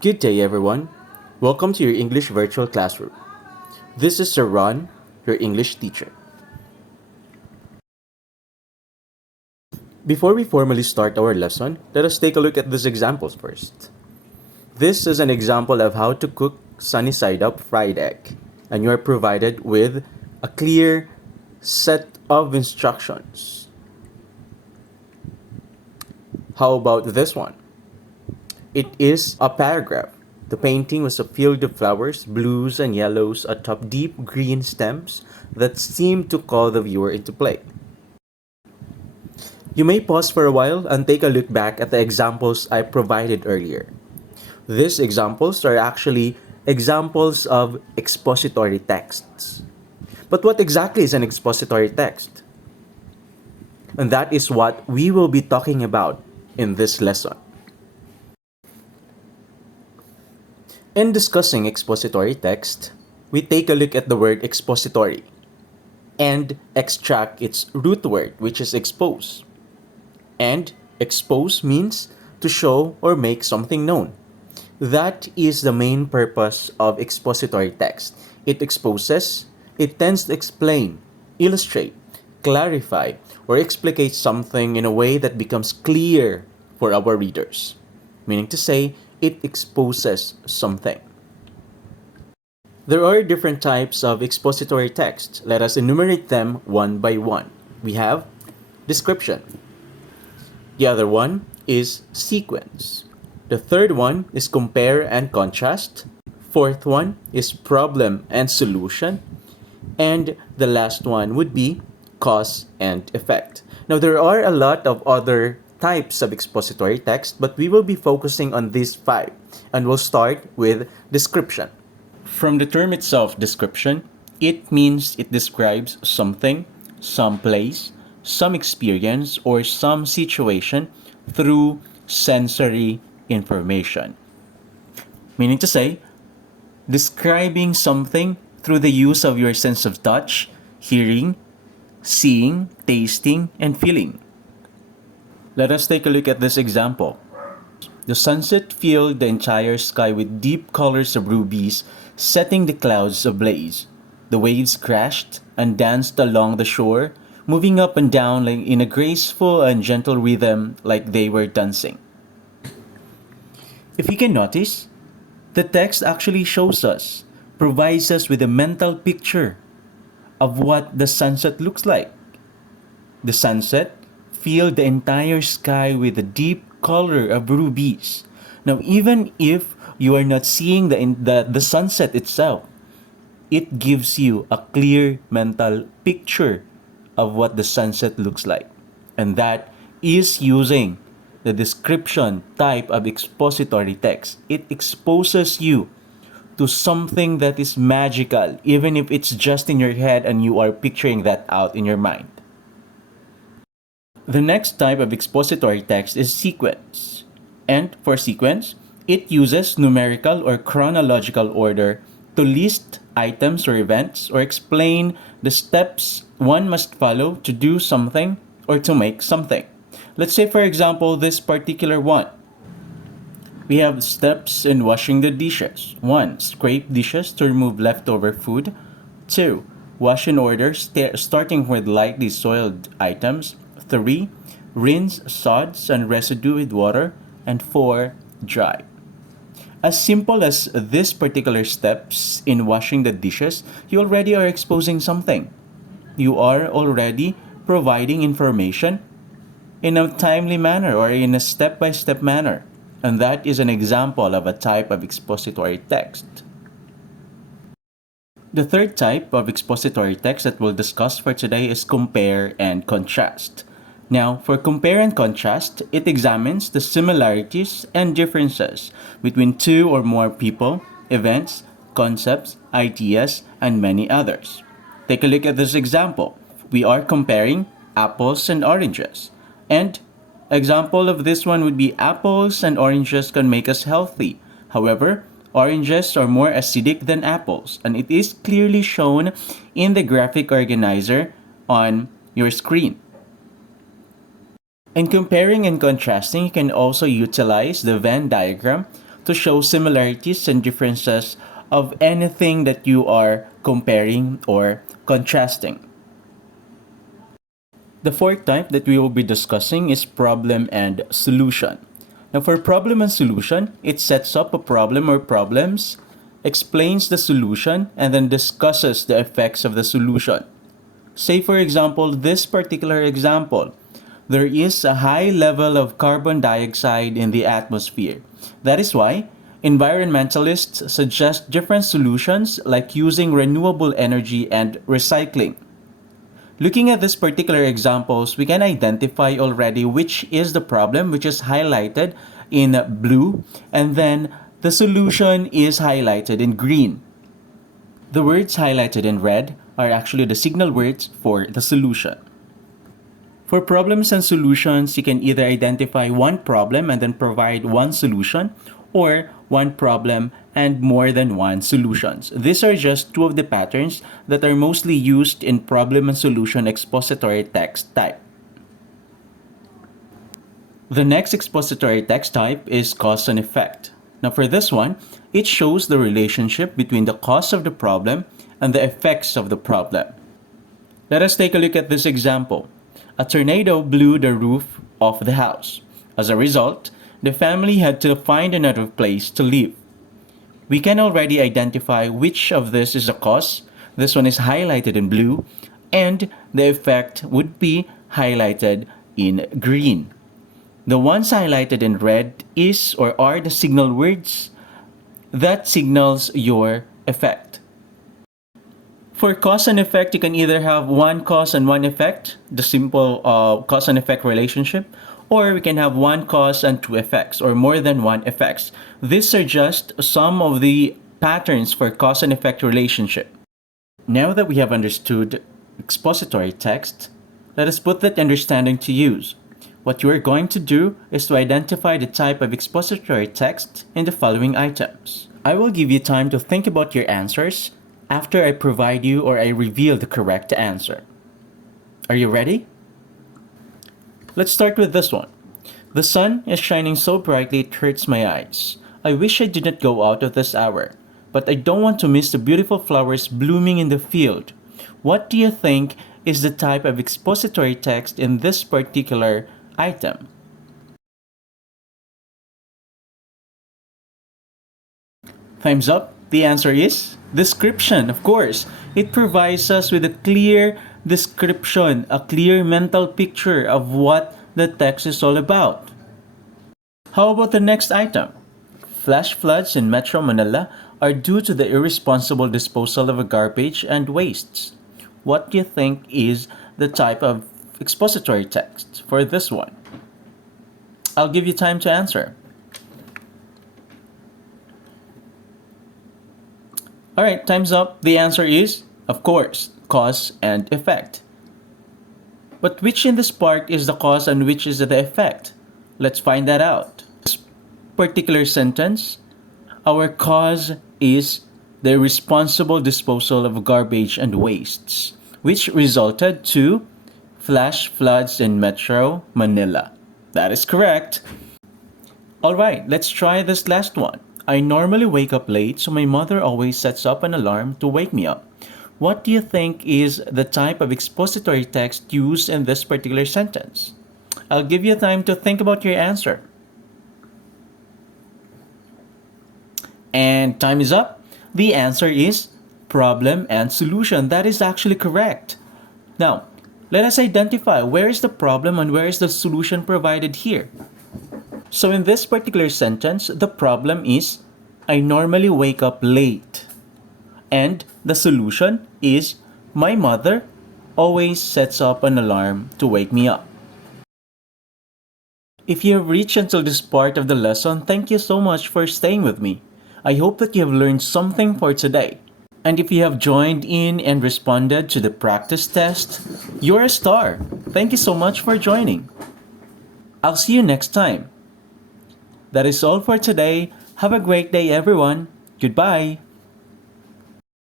Good day, everyone. Welcome to your English virtual classroom. This is Sir Ron, your English teacher. Before we formally start our lesson, let us take a look at these examples first. This is an example of how to cook sunny side up fried egg, and you are provided with a clear set of instructions. How about this one? It is a paragraph. The painting was a field of flowers, blues and yellows atop deep green stems that seemed to call the viewer into play. You may pause for a while and take a look back at the examples I provided earlier. These examples are actually examples of expository texts. But what exactly is an expository text? And that is what we will be talking about in this lesson. In discussing expository text, we take a look at the word expository and extract its root word, which is expose. And expose means to show or make something known. That is the main purpose of expository text. It exposes, it tends to explain, illustrate, clarify, or explicate something in a way that becomes clear for our readers. Meaning to say, it exposes something. There are different types of expository text. Let us enumerate them one by one. We have description. The other one is sequence. The third one is compare and contrast. Fourth one is problem and solution. And the last one would be cause and effect. Now, there are a lot of other types of expository text, but we will be focusing on these 5, and we'll start with description. From the term itself, description, it means it describes something, some place, some experience, or some situation through sensory information. Meaning to say, describing something through the use of your sense of touch, hearing, seeing, tasting, and feeling. Let us take a look at this example. The sunset filled the entire sky with deep colors of rubies, setting the clouds ablaze. The waves crashed and danced along the shore, moving up and down in a graceful and gentle rhythm like they were dancing. If you can notice, the text actually shows us, provides us with a mental picture of what the sunset looks like. The sunset filled the entire sky with a deep color of rubies. Now, even if you are not seeing the sunset itself, it gives you a clear mental picture of what the sunset looks like. And that is using the description type of expository text. It exposes you to something that is magical, even if it's just in your head and you are picturing that out in your mind. The next type of expository text is sequence. And for sequence, it uses numerical or chronological order to list items or events or explain the steps one must follow to do something or to make something. Let's say, for example, this particular one. We have steps in washing the dishes. 1. Scrape dishes to remove leftover food. 2. Wash in order, starting with lightly soiled items. 3. Rinse sods and residue with water. And 4. Dry. As simple as these particular steps in washing the dishes, you already are exposing something. You are already providing information in a timely manner or in a step-by-step manner. And that is an example of a type of expository text. The third type of expository text that we'll discuss for today is compare and contrast. Now, for compare and contrast, it examines the similarities and differences between two or more people, events, concepts, ideas, and many others. Take a look at this example. We are comparing apples and oranges. And example of this one would be apples and oranges can make us healthy. However, oranges are more acidic than apples, and it is clearly shown in the graphic organizer on your screen. In comparing and contrasting, you can also utilize the Venn diagram to show similarities and differences of anything that you are comparing or contrasting. The fourth type that we will be discussing is problem and solution. Now, for problem and solution, it sets up a problem or problems, explains the solution, and then discusses the effects of the solution. Say, for example, this particular example, there is a high level of carbon dioxide in the atmosphere. That is why environmentalists suggest different solutions like using renewable energy and recycling. Looking at this particular examples, we can identify already which is the problem, which is highlighted in blue, and then the solution is highlighted in green. The words highlighted in red are actually the signal words for the solution. For problems and solutions, you can either identify one problem and then provide one solution, or one problem and more than one solutions. These are just two of the patterns that are mostly used in problem and solution expository text type. The next expository text type is cause and effect. Now for this one, it shows the relationship between the cause of the problem and the effects of the problem. Let us take a look at this example. A tornado blew the roof off the house. As a result, the family had to find another place to live. We can already identify which of this is the cause. This one is highlighted in blue, and the effect would be highlighted in green. The ones highlighted in red is or are the signal words that signals your effect. For cause and effect, you can either have one cause and one effect, the simple cause and effect relationship, or we can have one cause and two effects, or more than one effects. These are just some of the patterns for cause and effect relationship. Now that we have understood expository text, let us put that understanding to use. What you are going to do is to identify the type of expository text in the following items. I will give you time to think about your answers after I provide you or I reveal the correct answer. Are you ready? Let's start with this one. The sun is shining so brightly it hurts my eyes. I wish I did not go out at this hour, but I don't want to miss the beautiful flowers blooming in the field. What do you think is the type of expository text in this particular item? Time's up. The answer is description, of course. It provides us with a clear description, a clear mental picture of what the text is all about. How about the next item? Flash floods in Metro Manila are due to the irresponsible disposal of garbage and wastes. What do you think is the type of expository text for this one? I'll give you time to answer. Alright, time's up. The answer is, of course, cause and effect. But which in this part is the cause and which is the effect? Let's find that out. This particular sentence, our cause is the irresponsible disposal of garbage and wastes, which resulted to flash floods in Metro Manila. That is correct. Alright, let's try this last one. I normally wake up late, so my mother always sets up an alarm to wake me up. What do you think is the type of expository text used in this particular sentence? I'll give you time to think about your answer. And time is up. The answer is problem and solution. That is actually correct. Now, let us identify where is the problem and where is the solution provided here. So in this particular sentence, the problem is I normally wake up late. And the solution is my mother always sets up an alarm to wake me up. If you have reached until this part of the lesson, thank you so much for staying with me. I hope that you have learned something for today. And if you have joined in and responded to the practice test, you're a star. Thank you so much for joining. I'll see you next time. That is all for today. Have a great day, everyone. Goodbye.